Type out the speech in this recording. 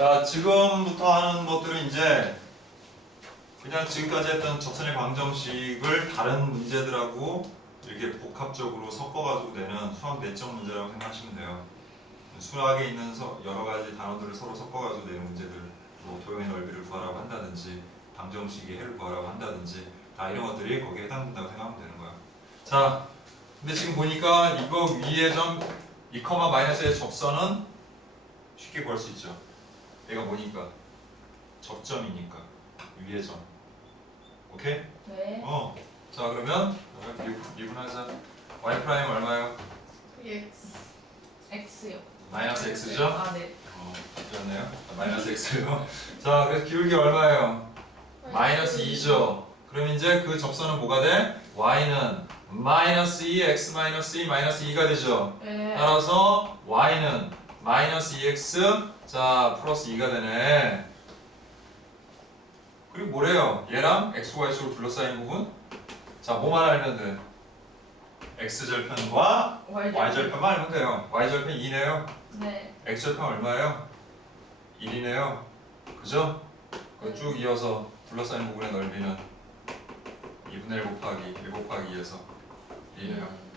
자, 지금부터 하는 것들은 이제 그냥 지금까지 했던 접선의 방정식을 다른 문제들하고 이렇게 복합적으로 섞어가지고 내는 수학 내적 문제라고 생각하시면 돼요. 수학에 있는 서- 여러 가지 단어들을 서로 섞어가지고 내는 문제들, 뭐 도형의 넓이를 구하라고 한다든지 방정식의 해를 구하라고 한다든지 다 이런 것들이 거기에 해당된다고 생각하면 되는 거야. 자, 근데 지금 보니까 이거 위에 점 2, 마이너스의 접선은 쉽게 구할 수 있죠. 얘가 뭐니까? 접점이니까 위의 점. 오케이? 네. 어. 자 그러면 미분하자. y 프라임 얼마요? EX X요. 마이너스 x죠? 아 네. 어, 그렇네요. 자, 마이너스 x요. 자 그래서 기울기 얼마예요? 마이너스 2죠. 그럼 이제 그 접선은 뭐가 돼? y는 마이너스 2 x 마이너스 2 마이너스 2가 되죠. 네. 따라서 y는 마이너스 2x 자 플러스 2가 되네. 그리고 뭐래요? 얘랑 xy축으로 둘러싸인 부분? 자 뭐만 알면 돼? x절편과 Y y절편만 알면 돼요. y절편 2네요. 네. x절편 얼마예요? 1이네요. 그죠? 그거 쭉 이어서 둘러싸인 부분의 넓이는 2분의 1 곱하기 1 곱하기 2에서 1이네요. 음,